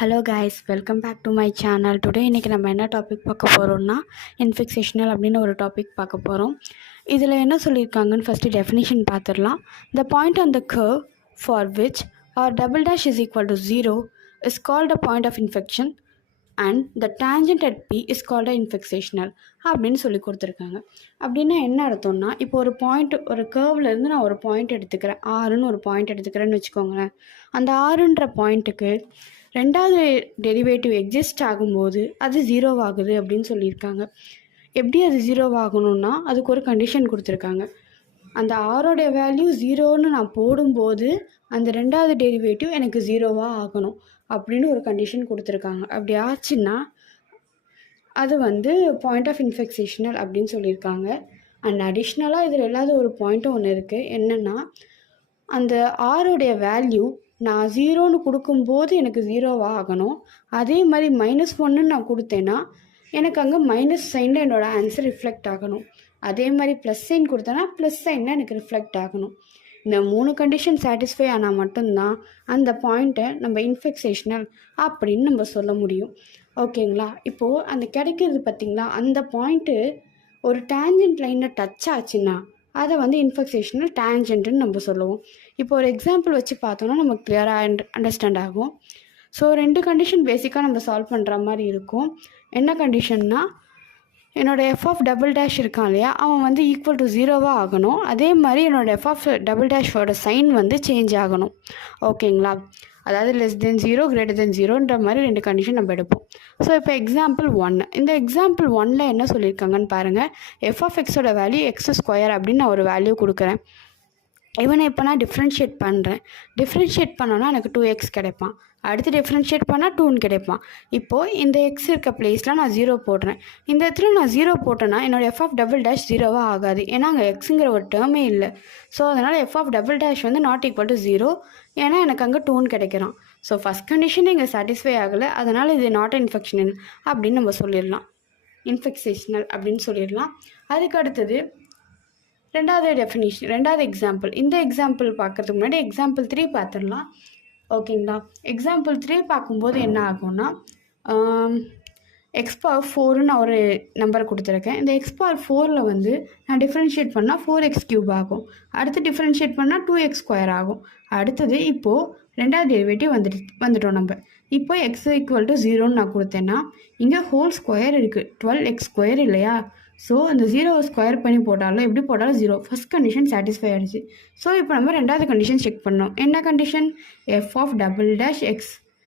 Hello guys, welcome back to my channel. Today இன்றைக்கி நம்ம என்ன டாபிக் பார்க்க போகிறோம்னா இன்ஃபிக்சேஷனல் அப்படின்னு ஒரு டாபிக் பார்க்க போகிறோம். இதில் என்ன சொல்லியிருக்காங்கன்னு ஃபஸ்ட்டு டெஃபினிஷன் பார்த்துடலாம். The point on the curve for which are double dash is equal to 0 is called a point of inflection and the tangent at P is called a inflectional அப்படின்னு சொல்லி கொடுத்துருக்காங்க. அப்படின்னா என்ன அர்த்தம்னா, இப்போ ஒரு பாயிண்ட், ஒரு கர்வ்லேருந்து நான் ஒரு பாயிண்ட் எடுத்துக்கிறேன், ஆறுன்னு ஒரு பாயிண்ட் எடுத்துக்கிறேன்னு வச்சுக்கோங்களேன். அந்த ஆறுன்ற பாயிண்ட்டுக்கு ரெண்டாவது டெரிவேட்டிவ் எக்ஸிஸ்ட் ஆகும்போது அது 0 ஆகுது அப்படின்னு சொல்லியிருக்காங்க. எப்படி அது 0 ஆகணும்னா, அதுக்கு ஒரு கண்டிஷன் கொடுத்துருக்காங்க. அந்த ஆரோடைய வேல்யூ 0ன்னு நான் போடும்போது அந்த ரெண்டாவது டெரிவேட்டிவ் எனக்கு 0வாக ஆகணும் அப்படின்னு ஒரு கண்டிஷன் கொடுத்துருக்காங்க. அப்படி ஆச்சுன்னா அது பாயிண்ட் ஆஃப் இன்ஃபிக்சேஷனல் அப்படின்னு சொல்லியிருக்காங்க. அண்ட் அடிஷ்னலாக இதில் இல்லாத ஒரு பாயிண்ட்டும் ஒன்று இருக்குது. என்னென்னா, அந்த ஆரோடைய வேல்யூ நான் 0ன்னு கொடுக்கும்போது எனக்கு 0வாக ஆகணும். அதே மாதிரி -1ன்னு நான் கொடுத்தேன்னா எனக்கு அங்கே மைனஸ் சைனில் என்னோடய ஆன்சர் ரிஃப்ளெக்ட் ஆகணும். அதே மாதிரி ப்ளஸ் சைன் கொடுத்தேன்னா ப்ளஸ் சைனில் எனக்கு ரிஃப்ளெக்ட் ஆகணும். இந்த 3 கண்டிஷன் சாட்டிஸ்ஃபை ஆனால் மட்டும்தான் அந்த பாயிண்ட்டை நம்ம இன்ஃபிக்சேஷனல் அப்படின்னு நம்ம சொல்ல முடியும். ஓகேங்களா? இப்போது அந்த கிடைக்கிறது பார்த்திங்களா, அந்த பாயிண்ட்டு ஒரு டேஞ்சன்ட் லைனில் டச் ஆச்சுன்னா அதை இன்ஃபிக்சேஷனல் டேஞ்சன்ட்டுன்னு நம்ம சொல்லுவோம். இப்போ ஒரு எக்ஸாம்பிள் வச்சு பார்த்தோன்னா நமக்கு கிளியராக அண்டர்ஸ்டாண்ட் ஆகும். ஸோ 2 கண்டிஷன் பேசிக்காக நம்ம சால்வ் பண்ணுற மாதிரி இருக்கும். என்ன கண்டிஷன்னா, என்னோடய எஃப் ஆஃப் டபுள் டேஷ் இருக்கான் இல்லையா, அவன் ஈக்குவல் டு 0வாக ஆகணும். அதே மாதிரி என்னோடய எஃப் ஆஃப் டபுள் டேஷோட சைன் சேஞ்ச் ஆகணும். ஓகேங்களா? அதாவது <0 0ன்ற மாதிரி 2 கண்டிஷன் நம்ம எடுப்போம். ஸோ இப்போ எக்ஸாம்பிள் 1, இந்த எக்ஸாம்பிள் 1ல் என்ன சொல்லியிருக்காங்கன்னு பாருங்கள். எஃப் ஆஃப் எக்ஸோட வேல்யூ x² அப்படின்னு நான் ஒரு வேல்யூ கொடுக்குறேன். இவனை இப்போ நான் டிஃப்ரென்ஷியேட் பண்ணுறேன். டிஃப்ரென்ஷியேட் பண்ணோன்னா எனக்கு 2x கிடைப்பான். அடுத்து டிஃப்ரென்ஷியேட் பண்ணால் 2ன்னு கிடைப்பான். இப்போது இந்த எக்ஸ் இருக்க பிளேஸில் நான் 0 போடுறேன். இந்த இடத்துல நான் 0 போட்டேன்னா என்னோடய எஃப் ஆஃப் டபுள் டேஷ் 0வாக ஆகாது. ஏன்னா அங்கே எக்ஸுங்கிற ஒரு டேர்மே இல்லை. ஸோ அதனால் F of double dash not equal to 0, ஏன்னா எனக்கு அங்கே 2ன்னு கிடைக்கிறான். ஸோ ஃபஸ்ட் கண்டிஷன் இங்கே சாட்டிஸ்ஃபை ஆகலை. அதனால் இது நாட் இன்ஃபெக்ஷனல் அப்படின்னு நம்ம சொல்லிடலாம், இன்ஃபிக்சேஷனல் அப்படின்னு சொல்லிடலாம். அதுக்கு அடுத்தது ரெண்டாவது டெஃபினிஷன், ரெண்டாவது எக்ஸாம்பிள். இந்த எக்ஸாம்பிள் பார்க்கறதுக்கு முன்னாடி எக்ஸாம்பிள் 3 பார்த்துடலாம். ஓகேங்களா? எக்ஸாம்பிள் 3 பார்க்கும்போது என்ன ஆகும்னா, எக்ஸ் பவர் 4ன்னு நான் ஒரு நம்பர் கொடுத்துருக்கேன். இந்த எக்ஸ் பவர் 4ல் நான் டிஃப்ரென்ஷியேட் பண்ணால் 4x³ ஆகும். அடுத்து டிஃப்ரென்ஷியேட் பண்ணால் 2x² ஆகும். அடுத்தது இப்போது ரெண்டாவது டெரிவேட்டிவ் வந்துட்டோம் நம்ம. இப்போ எக்ஸ் ஈக்குவல் டு 0ன்னு நான் கொடுத்தேன்னா இங்கே ஹோல் ஸ்கொயர் இருக்குது, 12x² இல்லையா? ஸோ அந்த 0வை ஸ்கொயர் பண்ணி போட்டாலும் எப்படி போட்டாலும் 0. ஃபஸ்ட் கண்டிஷன் சாட்டிஸ்ஃபை ஆகிடுச்சு. ஸோ இப்போ நம்ம ரெண்டாவது கண்டிஷன் செக் பண்ணோம். என்ன condition? F of double dash X